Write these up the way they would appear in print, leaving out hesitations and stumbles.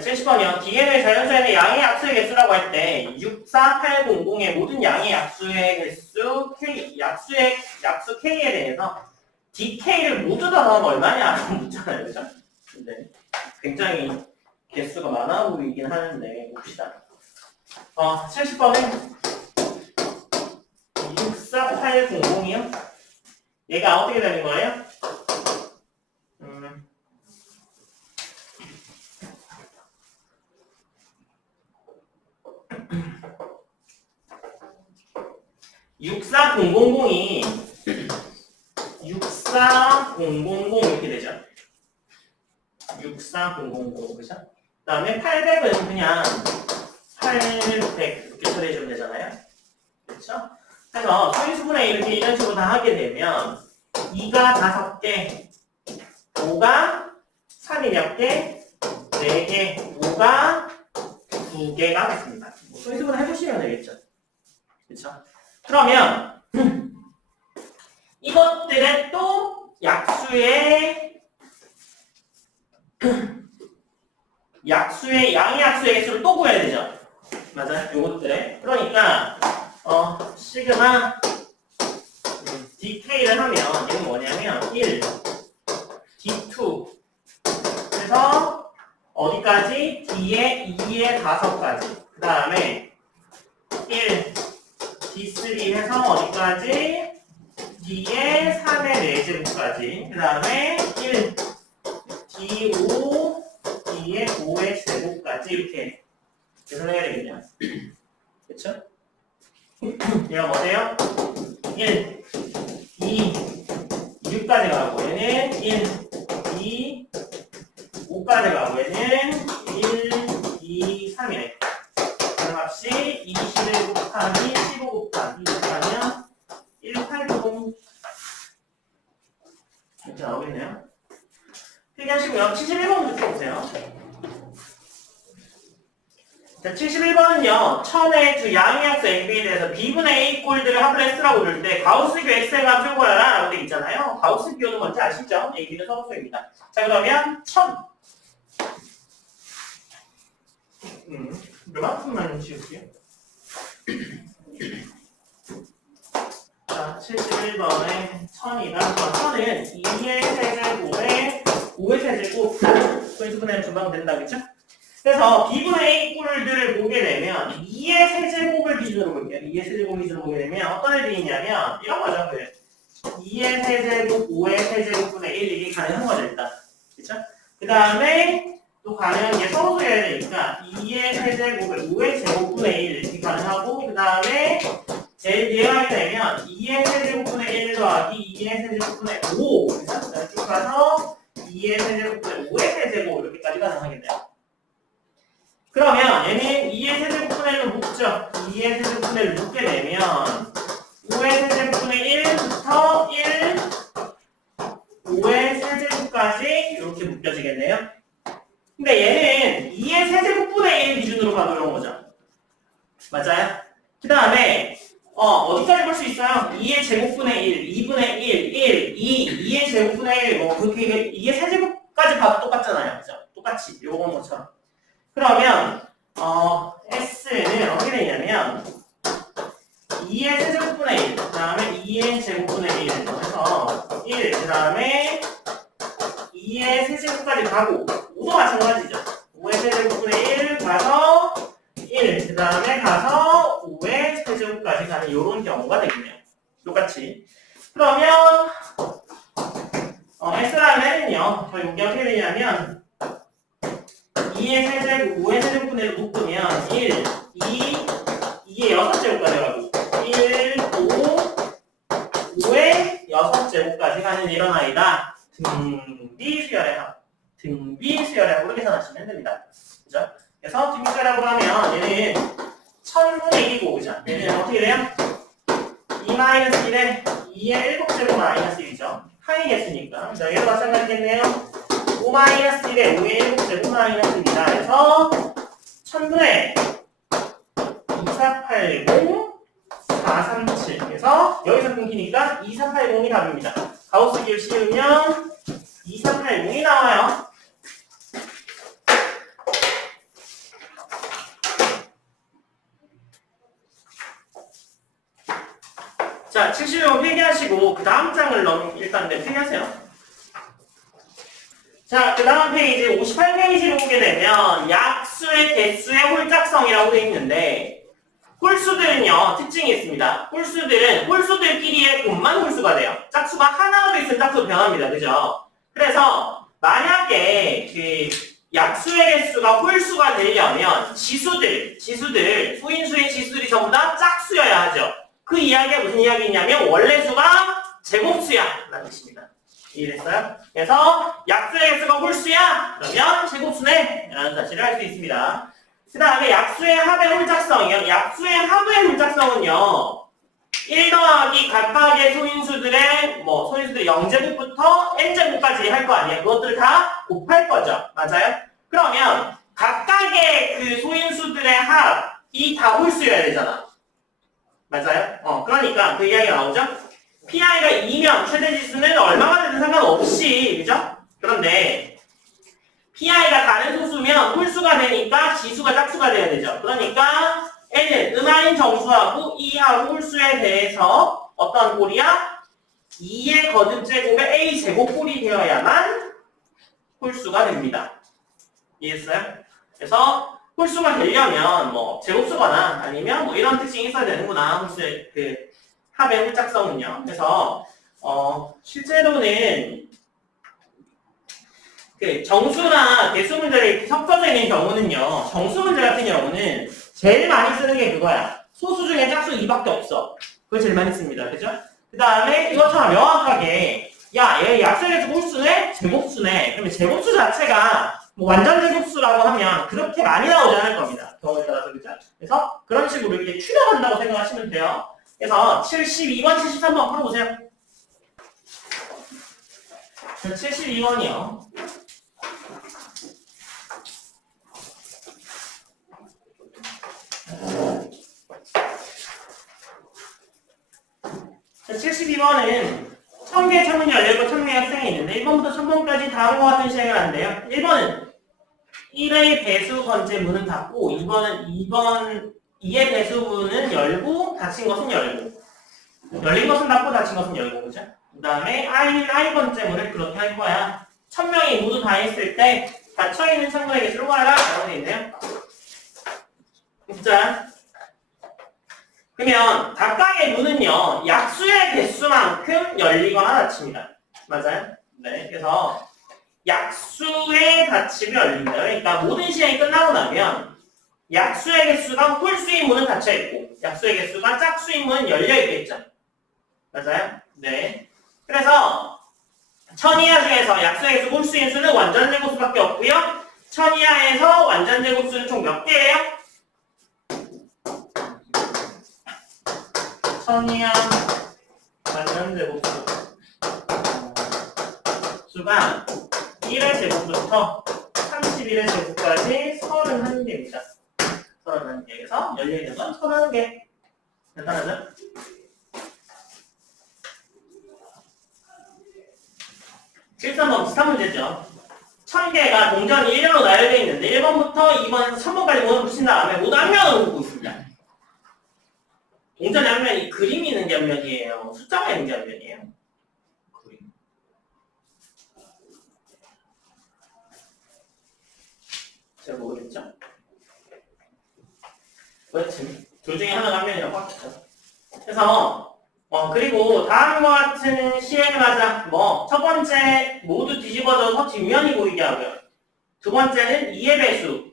70번이요. DNA 자연수에는 양의 약수의 개수라고 할 때 64800의 모든 양의 약수의 개수 K, 약수 K에 대해서 DK를 모두 다 넣으면 얼마냐? 라고 묻잖아요. 그죠? 근데 굉장히 개수가 많아 보이긴 하는데 봅시다. 70번은 64800이요. 얘가 어떻게 되는 거예요? 64000이 64000 이렇게 되죠. 64000 그죠? 그 다음에 800은 그냥 800 이렇게 처리해주면 되잖아요. 그렇죠? 그래서 소인수분해 이렇게 이런 식으로 다 하게 되면 2가 5개, 5가 3이 몇 개? 4개, 5가 2개가 하겠습니다. 소인수분해 해보시면 되겠죠. 그렇죠? 그러면 이것들의 또 양의 약수의 개수를 또 구해야 되죠. 맞아요. 요것들에. 그러니까 시그마 DK를 하면 얘는 뭐냐면 1, D2 그래서 어디까지? D의 2의 5까지. 그 다음에 1, D3 해서 어디까지? D의 3의 4제곱까지. 그 다음에 1, D5, D의 5의 제곱까지 이렇게 계산해야 되겠네요. 그쵸? 얘가 뭐세요? 1, 2, 6까지 가고 얘는 1, 2, 5까지 가고 얘는 1, 2, 3이네. 값이 21 곱하기 15 곱하기 이렇게 하면 180 이렇게 나오겠네요. 필기하시고요. 71번부터 풀어보세요. 자, 71번은요. 처음에 두 양의 약수 AB에 대해서 B분의 A 꼴들을 합을 쓰라고 그럴 때 가우스교 X의 값을 구하라 라고 돼 있잖아요. 가우스교는 뭔지 아시죠? AB는 서부수입니다. 자, 그러면 1000 요만큼만 지울게요. 자, 71번에 1000이다. 1000은 2의 세제곱에 5의 세제곱 소인수분해는 금방 된다겠죠? 그래서 B분의 A 꼴들을 보게 되면 2의 세제곱을 기준으로 볼게요. 2의 세제곱 기준으로 보게 되면 어떤 애들이 있냐면 이런 거죠. 2의 세제곱, 5의 세제곱분의 1 이게 가능한 거죠. 일단. 그쵸? 그 다음에 또 가능한 게 서로소여야 되니까 2의 세제곱에 5의 제곱분의 1 이렇게 가능하고 그 다음에 제일 뒤에 하게 되면 2의 세제곱분의 1 더하기 2의 세제곱분의 5 그래서 쭉 가서 2의 세제곱분의 5의 세제곱 이렇게까지 가능하겠네요. 그러면 얘는 2의 세제곱분의 1로 묶죠. 2의 세제곱분의 1을 묶게 되면 5의 세제곱분의 1부터 1, 5의 세제곱까지 이렇게 묶여지겠네요. 근데 얘는 2의 세제곱분의 1 기준으로 봐도 이런 거죠. 맞아요? 그 다음에 어디까지 볼 수 있어요? 2의 제곱분의 1, 2분의 1, 1, 2, 2의 제곱분의 1, 뭐 그렇게 2의 세제곱까지 봐도 똑같잖아요. 그죠? 똑같이 요건 것처럼. 그러면 S는 어떻게 되냐면 2의 세제곱분의 1, 그 다음에 2의 제곱분의 1 해서 1, 그 다음에 2의 세제곱까지 가고 5도 마찬가지죠. 5의 세제곱분의 1 가서 1, 그 다음에 가서 5의 세제곱까지 가는 이런 경우가 되겠네요. 똑같이. 그러면 S라면은요. 저희 이게 어떻게 되냐면 2의 세제곱, 5의 세제곱분의 1을 묶으면 1, 2, 2의 6제곱까지 가고 1, 5, 5의 6제곱까지 가는 이런 아이다. 등비수열의 합. 등비수열의 합으로 계산하시면 됩니다. 그죠? 그래서 등비수열합으로 하면 얘는 1000분의 1이고, 그죠? 얘는 어떻게 돼요? 2-1에 2의 7제곱 마이너스 1이죠. 항이겠으니까. 자, 얘도 마찬가지겠네요. 5-1에 5의 7제곱 마이너스 1이다. 그래서 1000분의 2480 437. 그래서 여기서 끊기니까 2480이 답입니다. 가우스 기호 씌우면 2480이 나와요. 자, 70번 필기하시고 그 다음 장을 일단 필기하세요. 자, 그 다음 페이지 58페이지를 보게 되면 약수의 개수의 홀짝성이라고 되어 있는데 홀수들은요 특징이 있습니다. 홀수들은 홀수들끼리의 곱만 홀수가 돼요. 짝수가 하나가 더 있으면 짝수가 변합니다. 그죠? 그래서 만약에 그 약수의 개수가 홀수가 되려면 지수들 소인수의 지수들이 전부 다 짝수여야 하죠. 그 이야기가 무슨 이야기냐면 원래 수가 제곱수야 라는 뜻입니다. 이해됐어요? 그래서 약수의 개수가 홀수야? 그러면 제곱수네 라는 사실을 알 수 있습니다. 그 다음에 약수의 합의 홀짝성이요. 약수의 합의 홀짝성은요 1 더하기 각각의 소인수들의 소인수들의 0제곱부터 n제곱까지 할 거 아니에요. 그것들을 다 곱할 거죠. 맞아요? 그러면 각각의 그 소인수들의 합이 다 홀수여야 되잖아. 맞아요? 그러니까 그 이야기가 나오죠? PI가 2면 최대 지수는 얼마가 되든 상관없이, 그죠? 그런데 PI가 다른 소수면 홀수가 되니까 지수가 짝수가 돼야 되죠. 그러니까 N은 음아인 정수하고 2하고 홀수에 대해서 어떤 꼴이야? 2의 거듭제곱에 A 제곱꼴이 되어야만 홀수가 됩니다. 이해했어요? 그래서 홀수가 되려면 제곱수거나 아니면 이런 특징이 있어야 되는구나. 홀수의 그 합의 홀짝성은요. 그래서 실제로는 그 정수나 개수 문제가 이렇게 섞어져 있는 경우는요. 정수 문제 같은 경우는 제일 많이 쓰는 게 그거야. 소수 중에 짝수 2밖에 없어. 그걸 제일 많이 씁니다. 그죠? 그 다음에 이것처럼 명확하게 얘 약수의 개수 홀수네? 제곱수네. 그러면 제곱수 자체가 완전 제곱수라고 하면 그렇게 많이 나오지 않을 겁니다. 경우에 따라서. 그죠? 그래서 그런 식으로 이렇게 추려간다고 생각하시면 돼요. 그래서 72번, 73번 풀어보세요. 72번이요. 자, 72번은 1000개 창문이 열려있고 1000개 학생이 있는데 1번부터 1000번까지 다음과 같은 시행을 한대요. 1번은 1의 배수 번째 문은 닫고 2번은 2의 배수문은 열고 닫힌 것은 열고 열린 것은 닫고 닫힌 것은 열고 그죠? 그 다음에 I 번째 문을 그렇게 할 거야. 1000명이 모두 다 있을 때 닫혀있는 창문의 개수를 구하라 라고 되어 있네요. 자, 그러면 각각의 문은요 약수의 개수만큼 열리거나 닫힙니다. 맞아요? 네, 그래서 약수의 닫힘이 열린다. 그러니까 모든 시행이 끝나고 나면 약수의 개수가 홀수인 문은 닫혀있고 약수의 개수가 짝수인 문은 열려있겠죠. 맞아요? 네. 그래서 1000 이하 중에서 약수의 개수 홀수인 수는 완전 제곱수밖에 없고요. 1000 이하에서 완전 제곱수는 총 몇 개예요? 1000 이하 완전 제곱수 수가 1의 제곱부터 31의 제곱까지 31개입니다. 31개에서 열려있는 건 31개. 간단하죠? 실전법 비슷한 문제죠. 1000개가 동전이 1년으로 나열되어 있는데 1번부터 2번에서 1000번까지 모두 붙인 다음에 모두 한 면을 보고 있습니다. 동전의 한 면이 그림이 있는 게 한 면이에요. 숫자가 있는 게 한 면이에요. 그림. 잘 모르겠죠? 그렇지. 둘 중에 하나가 한 면이라고 하겠죠. 그래서 그리고 다음과 같은 시행을 하자. 첫 번째 모두 뒤집어져서 뒷면이 보이게 하고요. 두 번째는 2의 배수.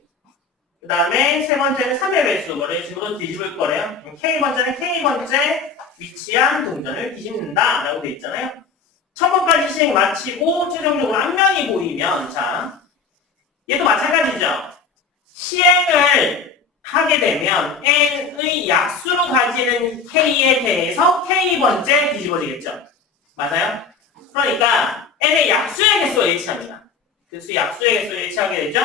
그 다음에 세 번째는 3의 배수. 이런 식으로 뒤집을 거래요. K번째는 K번째 위치한 동전을 뒤집는다. 라고 되어 있잖아요. 1000번까지 시행 마치고 최종적으로 한 면이 보이면 자 얘도 마찬가지죠. 시행을 하게 되면 n의 약수로 가지는 k에 대해서 k번째 뒤집어지겠죠. 맞아요? 그러니까 n의 약수의 개수가 일치합니다. 그 약수의 개수가 일치하게 되죠.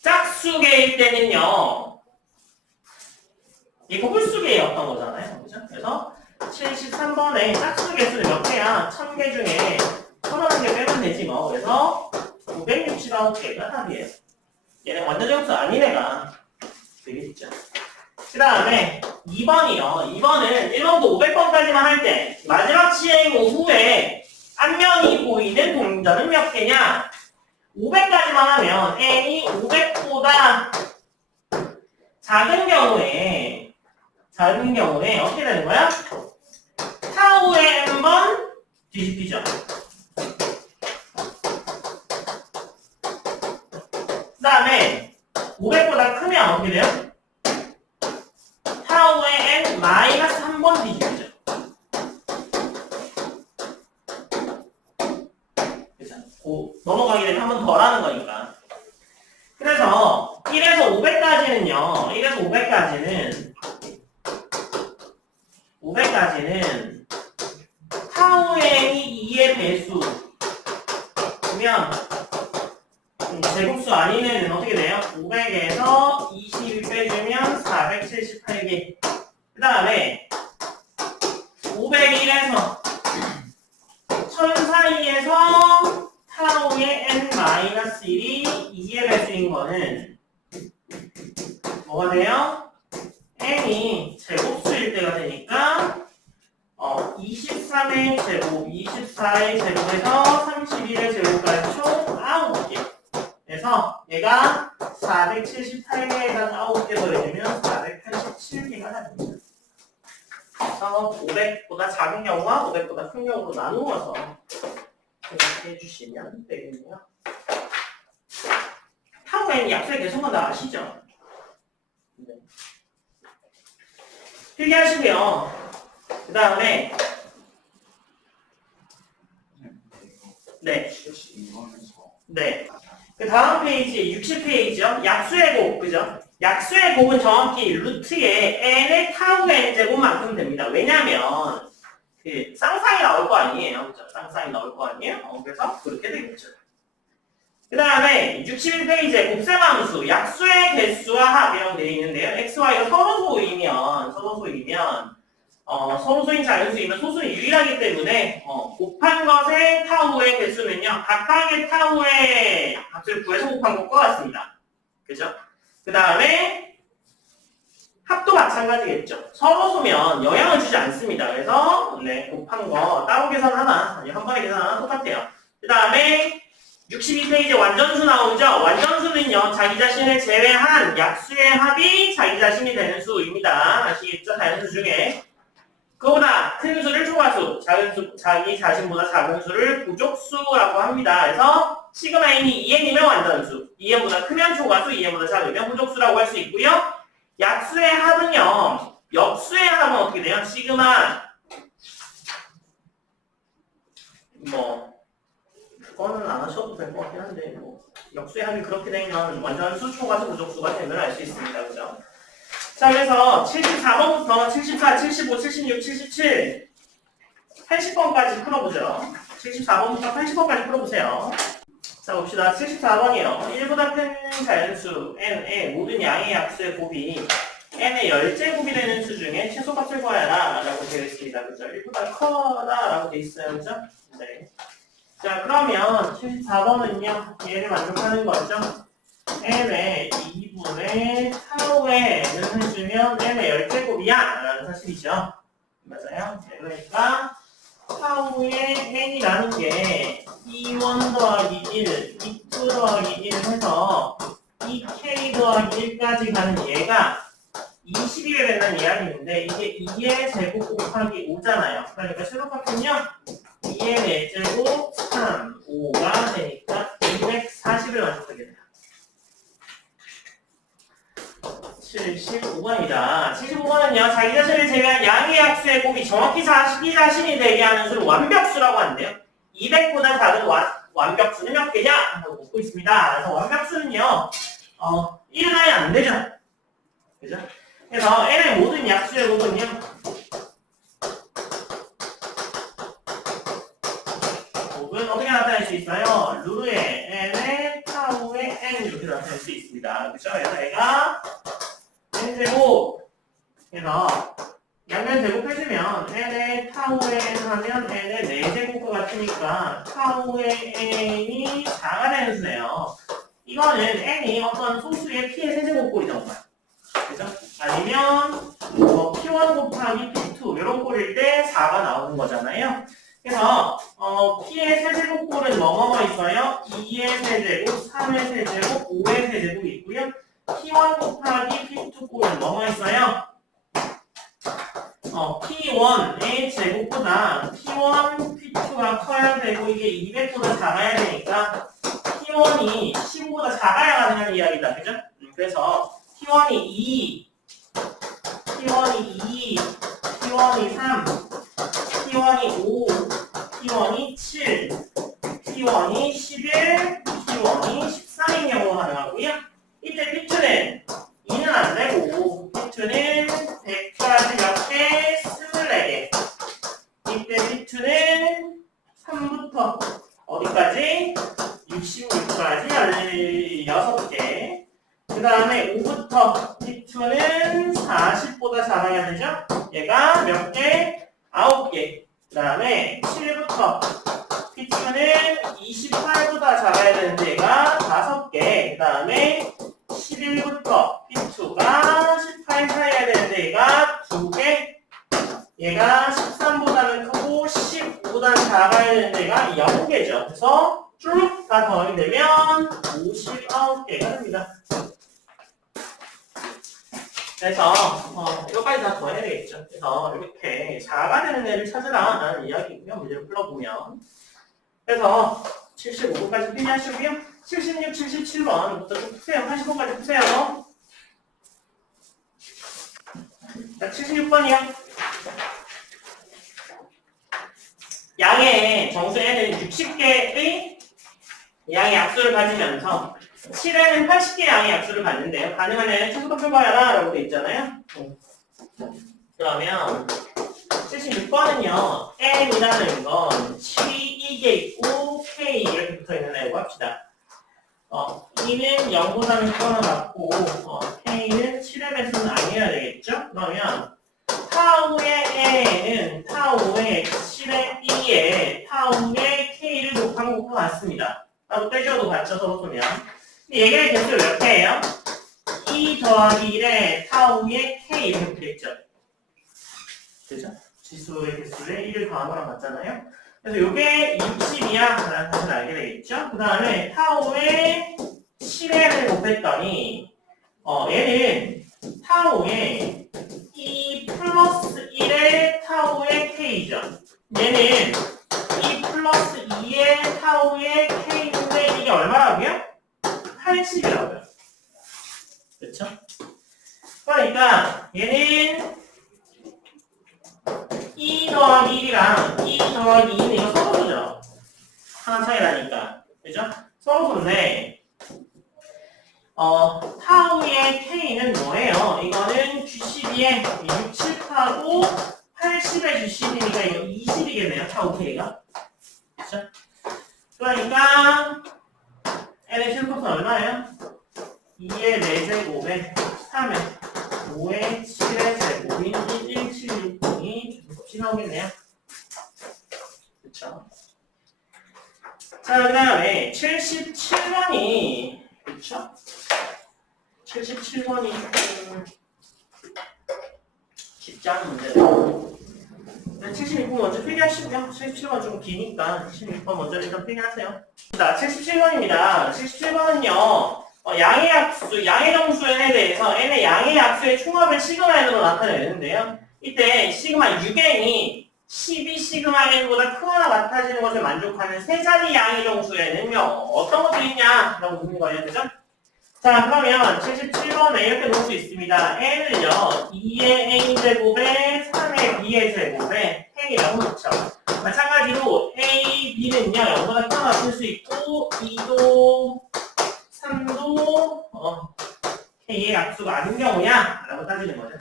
짝수계일 때는요. 이거 홀수계였던 거잖아요. 그죠? 그래서 73번에 짝수 개수는 몇 개야? 1000개 중에 1001개 빼면 되지 뭐. 그래서 969개가 답이에요. 얘는 완전 제곱수 아닌 애가 되겠죠. 그 다음에 2번이요. 2번은 1번도 500번까지만 할 때 마지막 시행 후에 앞면이 보이는 동전은 몇 개냐? 500까지만 하면 n이 500보다 작은 경우에 어떻게 되는 거야? 타우에 n번 뒤집히죠. 그 다음에 500보다 크면 어떻게 돼요? 타우에 n 마이너스 1번 뒤집히죠. 그렇죠? 넘어가게 되면 한 번 더 하는 거니까. 그래서 1에서 500까지는요. 1에서 500까지는 타우 n이 2의 배수면 제곱수 아닌 애는 어떻게 돼요? 500에서 22 빼주면 478개. 그 다음에 501에서 1000 사이에서 타우의 n-1이 2의 배수인 거는 뭐가 돼요? n이 제곱수일 때가 되니까 23의 제곱, 24의 제곱에서 31의 제곱까지 총 9개. 그래서 얘가 478개에다가 9개 더해주면 487개가 됩니다. 그래서 500보다 작은 경우와 500보다 큰 경우로 나누어서 생각해 주시면 되겠네요. 타우엔 약수의 개수만 다 아시죠? 네. 필기하시고요. 그 다음에 네. 그 다음 페이지 60페이지요. 약수의 곱, 그죠? 약수의 곱은 정확히 루트에 n의 타우 n 제곱만큼 됩니다. 왜냐면 그 쌍쌍이 나올 거 아니에요. 그죠? 쌍쌍이 나올 거 아니에요? 그래서 그렇게 되겠죠. 그 다음에 61페이지에 곱셈함수, 약수의 개수와 합이라고 되어 있는데요. x, y가 서로소이면 서로소인 자연수이면 소수는 유일하기 때문에 곱한 것의 타우의 개수는요. 각각의 타우의 값을 구해서 곱한 것과 같습니다. 그죠? 그 다음에 합도 마찬가지겠죠. 서로소면 영향을 주지 않습니다. 그래서 곱한 거 따로 계산 하나, 아니 한 번에 계산 하나 똑같아요. 그 다음에 62페이지 완전수 나오죠. 완전수는요. 자기 자신을 제외한 약수의 합이 자기 자신이 되는 수입니다. 아시겠죠? 자연수 중에. 그거보다 큰 수를 초과수, 작은 수, 자기 자신보다 작은 수를 부족수라고 합니다. 그래서 시그마 n이 2n이면 완전수, 2n보다 크면 초과수, 2n보다 작으면 부족수라고 할 수 있고요. 약수의 합은요. 역수의 합은 어떻게 돼요? 시그마 그거는 안 하셔도 될 것 같긴 한데 역수의 합이 그렇게 되면 완전수, 초과수, 부족수가 되면 알 수 있습니다. 그죠? 자, 그래서 74번부터 74, 75, 76, 77, 80번까지 풀어보죠. 74번부터 80번까지 풀어보세요. 자, 봅시다. 74번이요. 1보다 큰 자연수 n의 모든 양의 약수의 곱이 n의 열제곱이 되는 수 중에 최소값을 구하여라 라고 되어 있습니다. 그죠? 1보다 커다 라고 되어 있어요. 그죠? 네. 자, 그러면 74번은요. 얘를 만족하는 거죠. n의 2분의 타우에 n을 해주면 n의 열제곱이야 라는 사실이죠. 맞아요. 네, 그러니까 타우의 n이라는 게 E1 더하기 1, E2 더하기 1을 해서 EK 더하기 1까지 가는 얘가 21에 된다는 이야기인데 이게 2의 제곱 곱하기 5잖아요. 그러니까 최소값은요 2의 4제곱 3, 5가 되니까 240을 만족하게 돼요. 75번입니다. 75번은요, 자기 자신을 제외한 양의 약수의 곱이 정확히 자기 자신이 되게 하는 수를 완벽수라고 하는데요. 200보다 작은 완벽수는 몇 개냐? 하고 묻고 있습니다. 그래서 완벽수는요, 1은 아예 안 되죠. 그죠? 그래서 n의 모든 약수의 곱은요, 곱은 어떻게 나타낼 수 있어요? 루의 n의 타우의 n 이렇게 나타낼 수 있습니다. 그죠? 그래서 얘가 n제곱 그래서 양면 제곱해주면 n의 타우의 n 하면 n의 4제곱과 같으니까 타우의 n이 4가 되는 수네요. 이거는 n이 어떤 소수의 p의 세제곱꼴이던 거야. 그죠? 아니면 P1 곱하기 P2 이런 꼴일 때 4가 나오는 거잖아요. 그래서 P의 세제곱꼴은 뭐뭐뭐 있어요? 2의 세제곱, 3의 세제곱, 5의 세제곱 있고요. P1 곱하기 P2 꼴은 뭐뭐 있어요? P1의 제곱보다 P1, P2가 커야 되고 이게 200보다 작아야 되니까 P1이 15보다 작아야 가능한 이야기다. 그죠? 그래서 P1이 2, P1이 2, P1이 3, P1이 5, P1이 7, P1이 11, P1이 13인 경우 가능하고요. 이때 P2는 2는 안 되고 P2는 100까지 몇 개? 24개. 이때 P2는 3부터 어디까지? 66까지 16개. 그 다음에 5부터 P2는 40보다 작아야 되죠? 얘가 몇 개? 9개. 그 다음에 7부터 P2는 28보다 작아야 되는데 얘가 5개. 그 다음에 11부터 P2가 18 사이야 되는데 얘가 2개. 얘가 13보다는 크고 15보다는 작아야 되는데 얘가 0개죠. 그래서 쭉 다 더하게 되면 59개가 됩니다. 그래서 이거까지 다 더해야 되겠죠. 그래서 이렇게 작아지는 애를 찾으라 라는 이야기고요. 문제를 풀어보면. 그래서 75번까지 필기하시고요. 76, 77번부터 좀 푸세요. 85까지 푸세요. 자, 76번이요. 양의 정수에는 60개의 양의 약수를 가지면서 7에는 80개의 양의 약수를 갖는데요. 가능한 애는 친구도 풀어봐라 라고 돼 있잖아요. 그러면 76번은요. N이라는 건 7이 2개 있고 K 이렇게 붙어있는 애라고 합시다. E는 0보다는 크거나 같고 K는 7의 배수는 아니어야 되겠죠? 그러면 타우의 N은 타우의 7의 2에 타우의 K를 곱한 것과 같습니다. 따로 떼줘도 같죠, 서로 보면. 얘의 개수 몇 개예요? 2 더하기 1에 타우의 K 이렇게 붙겠죠. 그죠? 지수의 개수에 1을 더한 거랑 같잖아요. 그래서 이게 60이야 라는 것을 알게 되겠죠. 그 다음에 타우의 7을 곱했더니 얘는 타우의 2 플러스 1의 타우의 K죠. 얘는 2 플러스 2의 타우의 K인데 이게 얼마라고요? 80이라고요. 그렇죠? 그러니까 얘는 2 더하기 1이랑 2 더하기 2는 이거 서로소죠. 하나 차이 나니까. 그죠? 서로소인데 타우의 K는 뭐예요? 이거는 G12에 6, 7하고 80의 G12니까 이거 20이겠네요. 타우 K가. 그쵸? 그러니까 N의 실컷은 얼마예요? 2의 4제곱에 3의 5의 7의 제곱인 11760이 값이 나오겠네요. 그쵸? 자, 그 다음에 77번이 그쵸? 77번이 쉽지 않은 문제예요. 76번 먼저 필기하시고요. 77번 좀 기니까 76번 먼저 일단 필기하세요. 자, 77번입니다. 77번은요. 양의 약수, 양의 정수에 대해서 n의 양의 약수의 총합을 시그마 n으로 나타내는데요. 이때 시그마 6n이 12 시그마 n보다 크거나 같아지는 것을 만족하는 세 자리 양의 정수에는요. 어떤 것들이 있냐? 라고 묻는 거예요. 그죠? 자, 그러면 77번에 이렇게 놓을 수 있습니다. n을요. 2의 a제곱에 3의 b의 제곱에 k라고 놓죠. 마찬가지로 a, b는요. 0보다 크거나 같을 수 있고 2도 3도 K의 약수가 아닌 경우야? 라고 따지는 거죠.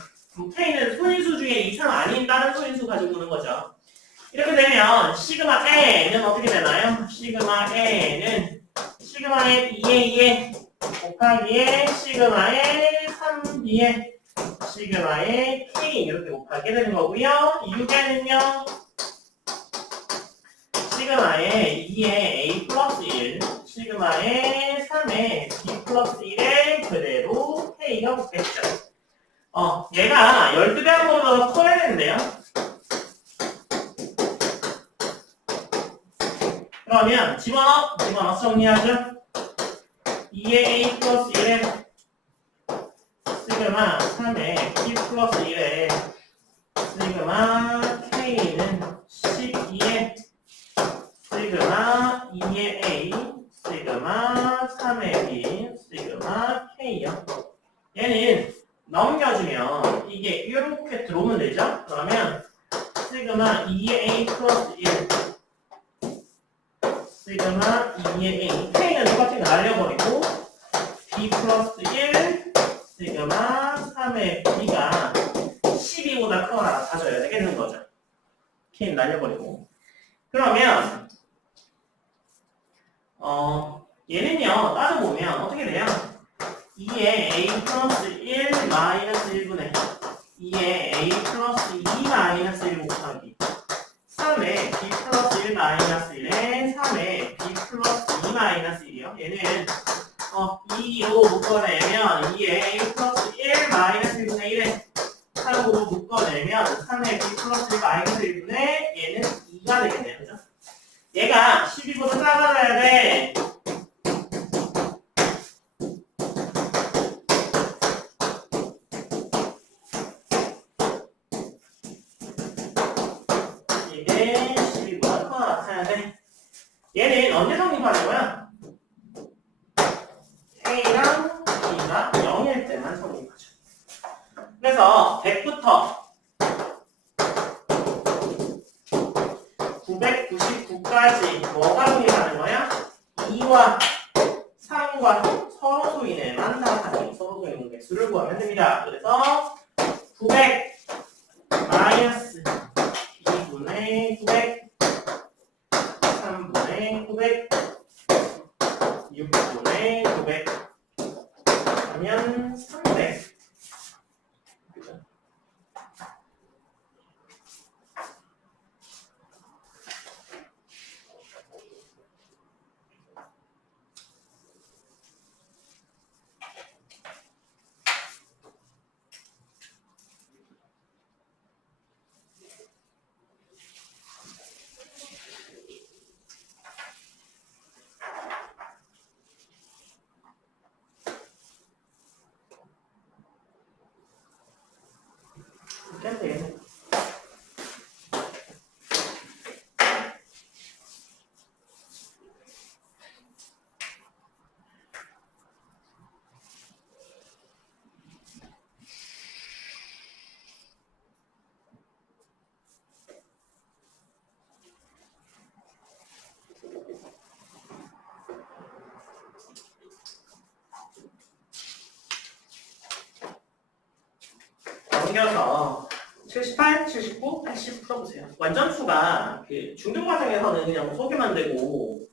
K는 소인수 중에 이상 아닌 다른 소인수 가지고 오는 거죠. 이렇게 되면 시그마 N은 어떻게 되나요? 시그마 N은 시그마의 2의 2의 곱하기에 시그마의 3B의 시그마의 K 이렇게 곱하게 되는 거고요. 6에는요. 시그마의 2의 A 플러스 1 시그마의 3의 B 플러스 1에 그대로 K가 붙겠죠. 얘가 12배 한 거보다 더 커야 되는데요. 그러면 집어넣어 정리하죠. 2의 a 플러스 1에 시그마 3의 b 플러스 1에 시그마 k는 12의 시그마 2의 a 시그마 3의 b 시그마 k요. 얘는 넘겨주면 이게 이렇게 들어오면 되죠? 그러면 시그마 2의 a 플러스 1 시그마 2의 a k는 똑같이 날려버리고 b 플러스 1 시그마 3의 b가 12보다 크거나 가져야 되겠는 거죠. k는 날려버리고 그러면 얘는요 따져보면 어떻게 돼요? 2의 a 플러스 1 마이너스 1분의 2의 a 플러스 2 마이너스 1 곱하기 3의 b 플러스 1 마이너스 1에 3의 b 플러스 2 마이너스 1이요. 얘는 2로 묶어내면 2의 a 플러스 1 마이너스 1분의 1에 3으로 묶어내면 3의 b 플러스 1 마이너스 1분의 얘는 2가 되겠네요. 그죠? 얘가 12보다 작아져야 돼. 이게 12보다 커야 돼. 얘는 언제 성립하는 거야? A랑 B가 0일 때만 성립하죠. 그래서 100부터 999까지 뭐가 성립하는 거야? 2와 3과 서로 소인에만 나타나는 서로 소인 개수를 구하면 됩니다. 그래서 900 마이너스 2분의 900 3분의 900 6분의 900 하면 300 그죠? 이렇게 되겠네. 넘겨서 78, 79, 80 풀어보세요. 완전수가 그 중등 과정에서는 그냥 소개만 되고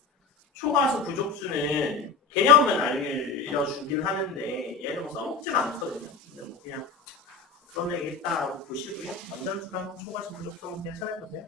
초과수 부족수는 개념은 알려주긴 하는데 얘를 뭐 써먹진 않거든요. 근데 뭐 그냥 그런 얘기 했다라고 보시고요. 완전수랑 초과수 부족수는 그냥 찾아보세요.